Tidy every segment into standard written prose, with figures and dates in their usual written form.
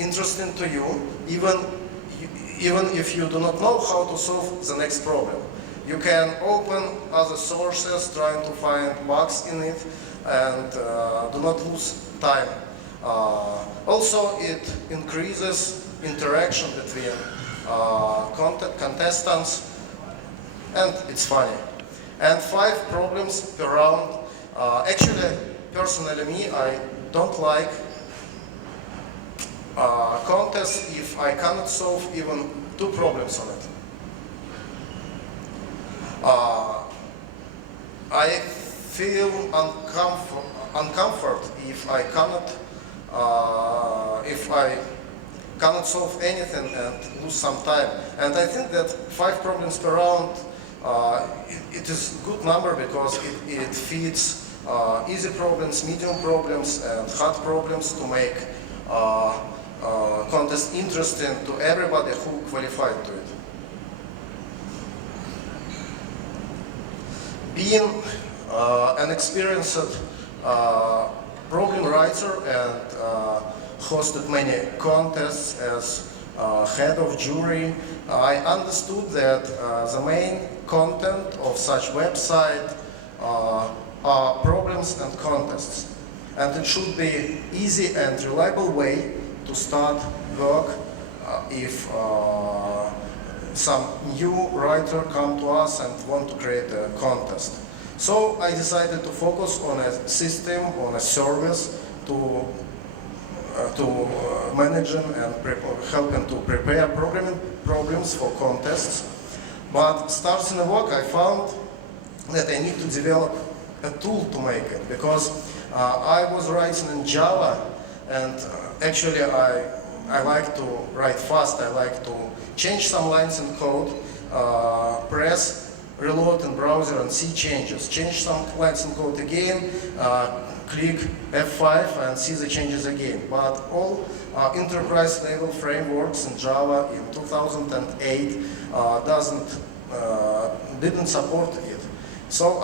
interesting to you, even if you do not know how to solve the next problem. You can open other sources, trying to find bugs in it, and do not lose time. Also, it increases interaction between contestants, and it's funny. And 5 problems per round. Actually, personally me, I don't like contests if I cannot solve even 2 problems on it. I feel uncomfort if I cannot solve anything and lose some time. And I think that 5 problems per round, it is a good number because it feeds easy problems, medium problems, and hard problems to make contest interesting to everybody who qualified to it. Being an experienced problem writer and hosted many contests as head of jury, I understood that the main content of such website are problems and contests. And it should be easy and reliable way to start work if some new writer come to us and want to create a contest. So I decided to focus on a system, on a service to manage and help them to prepare programming problems for contests. But starting the work, I found that I need to develop a tool to make it, because I was writing in Java, and actually I like to write fast. I like to change some lines in code, press reload in browser and see changes. Change some lines in code again, click F5 and see the changes again. But all enterprise level frameworks in Java in 2008 didn't support it. So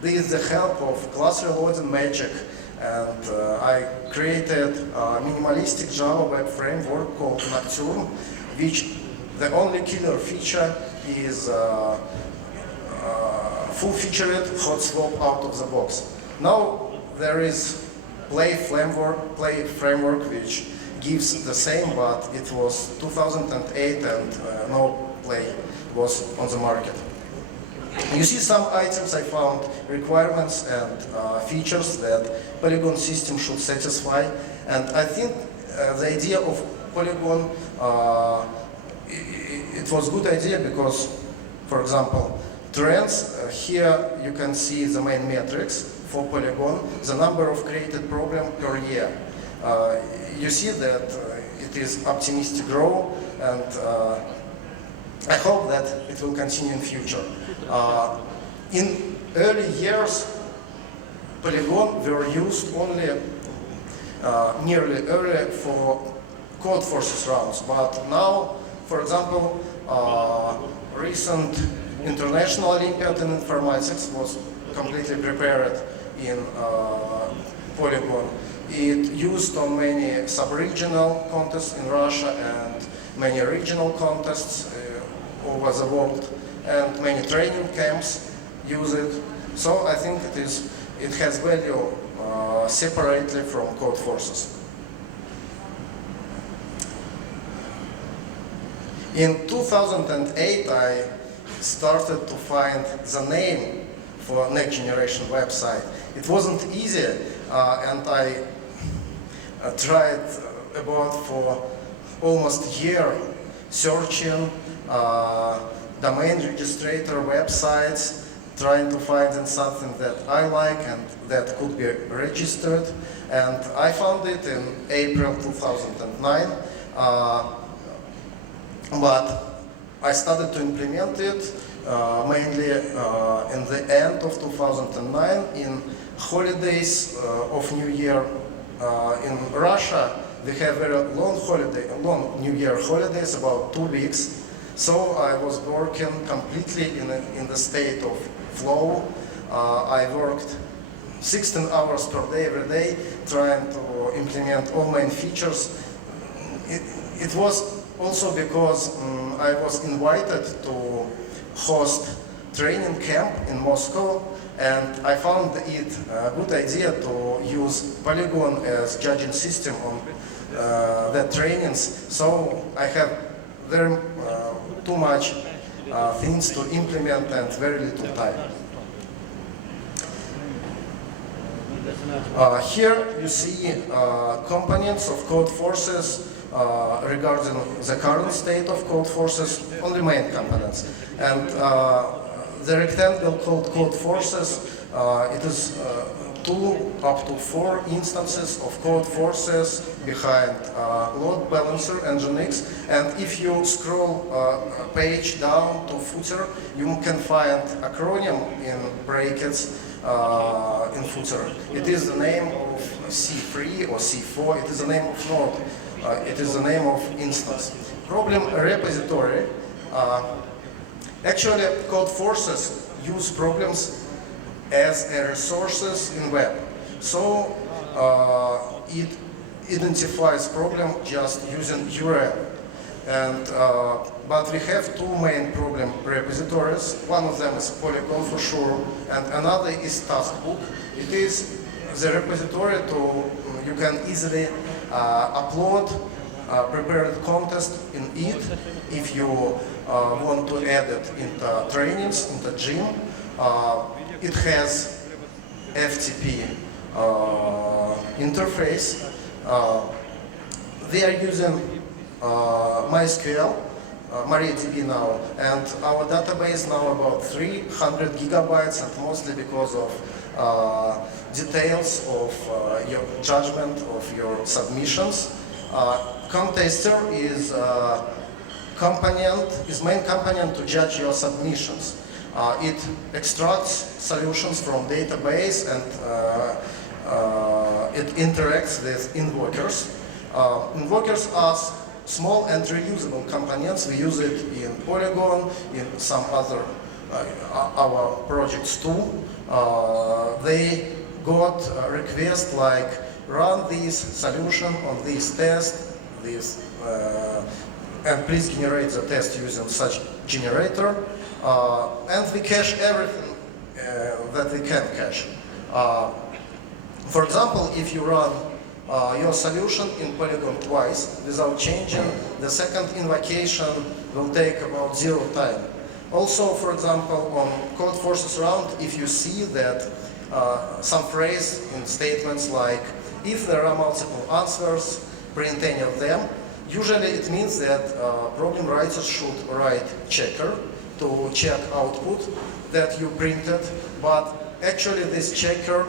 with the help of class reloading magic, and I created a minimalistic Java web framework called Nocturne, which the only killer feature is full-featured hot swap out of the box. Now there is Play framework which gives the same, but it was 2008 and no Play was on the market. You see some items I found, requirements and features that Polygon system should satisfy. And I think the idea of Polygon, it was a good idea because, for example, trends, here you can see the main metrics for Polygon, the number of created problems per year. You see that it is optimistic growth, and I hope that it will continue in future. In early years, Polygon were used only nearly early for Codeforces rounds, but now, for example, recent International Olympiad in Informatics was completely prepared in Polygon. It used on many sub-regional contests in Russia and many regional contests over the world, and many training camps use it. So I think it has value separately from Codeforces. In 2008, I started to find the name for next generation website. It wasn't easy, and I tried about for almost a year searching domain registrator websites, trying to find something that I like and that could be registered. And I found it in April 2009, but I started to implement it mainly in the end of 2009, in holidays of New Year. In Russia, we have very long New Year holidays, about 2 weeks. So I was working completely in the state of flow. I worked 16 hours per day every day, trying to implement all main features it was also because I was invited to host training camp in Moscow, and I found it a good idea to use Polygon as judging system on the trainings. So I have very too much things to implement and very little time. Here you see components of Codeforces regarding the current state of Codeforces, only main components. And the rectangle called Codeforces, it is 2 up to 4 instances of Codeforces behind load balancer and Nginx. And if you scroll a page down to footer, you can find acronym in brackets in footer. It is the name of C3 or C4, it is the name of node, it is the name of instance. Problem repository. Actually, Codeforces use problems as a resources in web. So it identifies problem just using URL. And but we have 2 main problem repositories. One of them is Polygon for sure, and another is Taskbook. It is the repository you can easily upload prepared content in it if you want to add it into trainings, into gym. It has FTP interface. They are using MySQL, MariaDB now, and our database now about 300 gigabytes, and mostly because of details of your judgment of your submissions. Contester is main component to judge your submissions. It extracts solutions from database and it interacts with invokers. Invokers are small and reusable components. We use it in Polygon, in some other our projects too. They got a request like run this solution on this test, and please generate the test using such generator. And we cache everything that we can cache. For example, if you run your solution in Polygon twice without changing, the second invocation will take about 0 time. Also, for example, on Codeforces round, if you see that some phrase in statements like, if there are multiple answers, print any of them, usually it means that problem writers should write checker to check output that you printed, but actually this checker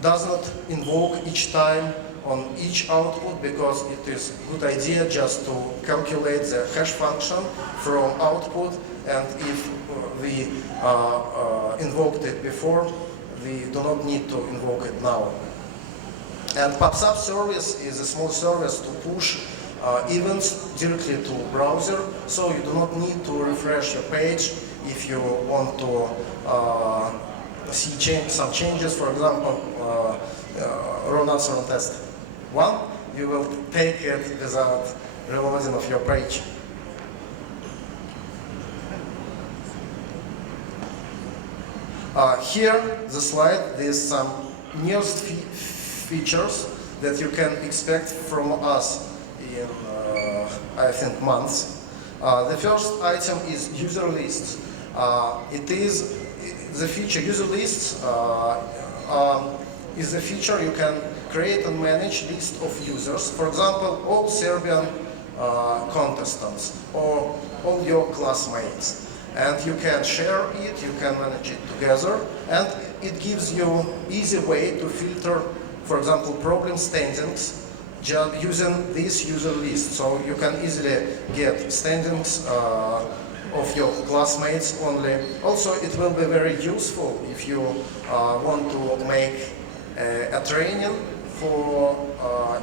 does not invoke each time on each output, because it is a good idea just to calculate the hash function from output, and if we invoked it before, we do not need to invoke it now. And PubSub service is a small service to push events directly to browser, so you do not need to refresh your page if you want to see some changes. For example, run answer on test 1, you will take it without reloading of your page. Here, the slide, there's some newest features that you can expect from us in, I think, months. The first item is user lists. It is the feature, user lists is the feature you can create and manage list of users. For example, all Serbian contestants or all your classmates. And you can share it, you can manage it together, and it gives you easy way to filter, for example, problem standings just using this user list. So you can easily get standings of your classmates only. Also, it will be very useful if you want to make a training for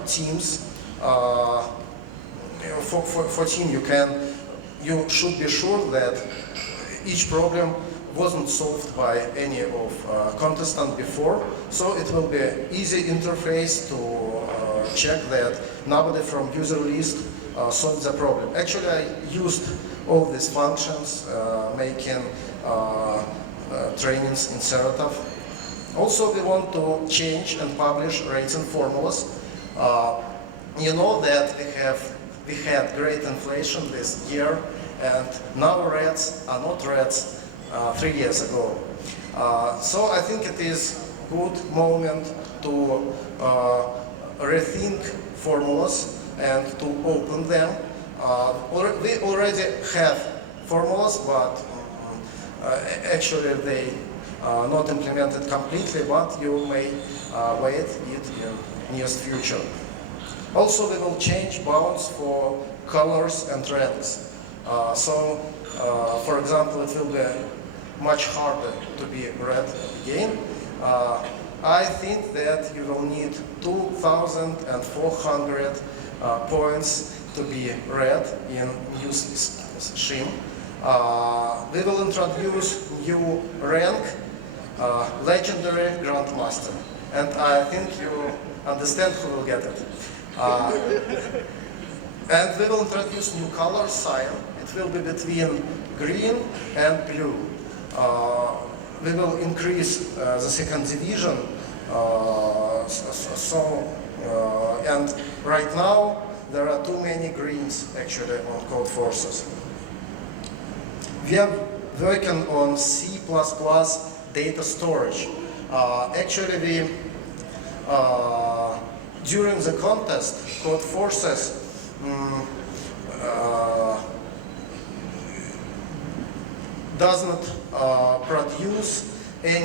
teams. For team, you should be sure that each problem wasn't solved by any of contestants before, so it will be easy interface to check that nobody from user list solved the problem. Actually, I used all these functions making trainings in Saratov. Also, we want to change and publish rates and formulas. You know that we had great inflation this year, and now rates are not rates 3 years ago. So I think it is good moment to rethink formulas and to open them. We already have formulas, but actually they are not implemented completely, but you may wait it in nearest future. Also, we will change bounds for colors and ranks. For example, it will be much harder to be red again. I think that you will need 2,400 points to be red in new scheme. We will introduce new rank, legendary grandmaster, and I think you understand who will get it. And we will introduce new color, cyan. It will be between green and blue. We will increase the second division. And right now there are too many greens actually on Codeforces. We are working on C++ data storage. Actually, we during the contest, Codeforces does not produce any